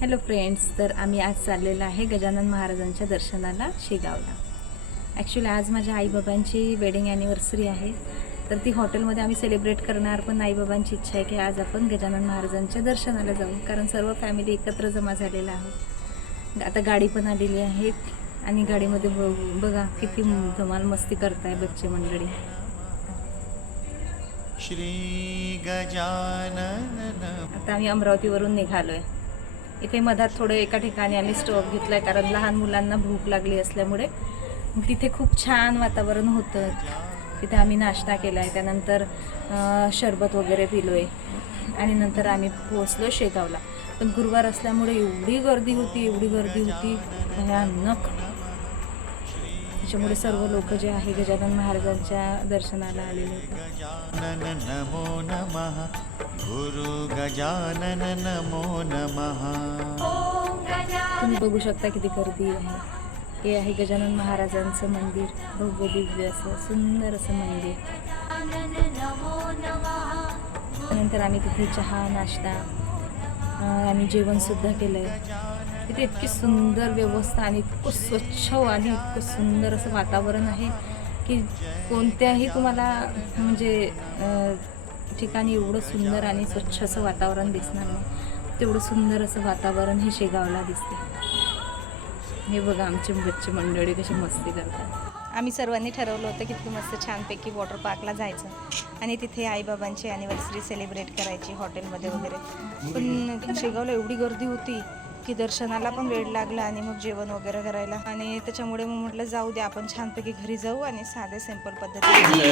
Hello friends तर आम्ही आज चाललेलो आहे गजानन महाराजांच्या दर्शनाला शेगावला. ॲक्च्युली आज माझ्या आईबाबांची वेडिंग ॲनिव्हर्सरी आहे. तर ती हॉटेलमध्ये आम्ही सेलिब्रेट करणार पण आईबाबांची इच्छा आहे की आज आपण गजानन महाराजांच्या दर्शनाला जाऊ कारण सर्व फॅमिली एकत्र जमा झालेला आहोत. आता गाडी पण आलेली आहे आणि गाडीमध्ये बघा किती धमाल मस्ती करताय बच्चे मंडळी. श्री गजानन आता आम्ही अमरावतीवरून निघालो आहे इथे मधात थोडं एका ठिकाणी आम्ही स्टॉप घेतला आहे कारण लहान मुलांना भूक लागली असल्यामुळे. तिथे खूप छान वातावरण होतं. तिथे आम्ही नाश्ता केला आहे त्यानंतर शरबत वगैरे पिलो आहे आणि नंतर आम्ही पोहोचलो शेगावला. पण गुरुवार असल्यामुळे एवढी गर्दी होती एवढी गर्दी होती. भयानक. त्याच्यामुळे सर्व लोक जे आहे गजानन महाराजांच्या दर्शनाला आलेले गजानन नमो नमः. गुरु गजानन नमो नमः. तुम्ही बघू शकता किती गर्दी आहे. हे आहे गजानन महाराजांचं मंदिर. भव्य दिव्य असं सुंदर असं मंदिर. नंतर आम्ही तिथे चहा नाश्ता आणि जेवणसुद्धा केलं आहे तिथे इतकी सुंदर व्यवस्था आणि इतकं स्वच्छ आणि इतकं सुंदर असं वातावरण आहे की कोणत्याही तुम्हाला म्हणजे ठिकाणी एवढं सुंदर आणि स्वच्छ असं वातावरण दिसणार नाही. तेवढं सुंदर असं वातावरण हे शेगावला दिसते. हे बघा आमचे बच्चे मंडळी कशी मस्ती करतात. आम्ही सर्वांनी ठरवलं होतं की तिथे मस्त छानपैकी वॉटर पार्कला जायचं आणि तिथे आईबाबांची ॲनिव्हर्सरी सेलिब्रेट करायची हॉटेलमध्ये वगैरे. पण शेगावला एवढी गर्दी होती की दर्शनाला पण वेळ लागला आणि मग जेवण वगैरे करायला. आणि त्याच्यामुळे मग म्हटलं जाऊ दे आपण छानपैकी घरी जाऊ आणि साधे सिंपल पद्धतीने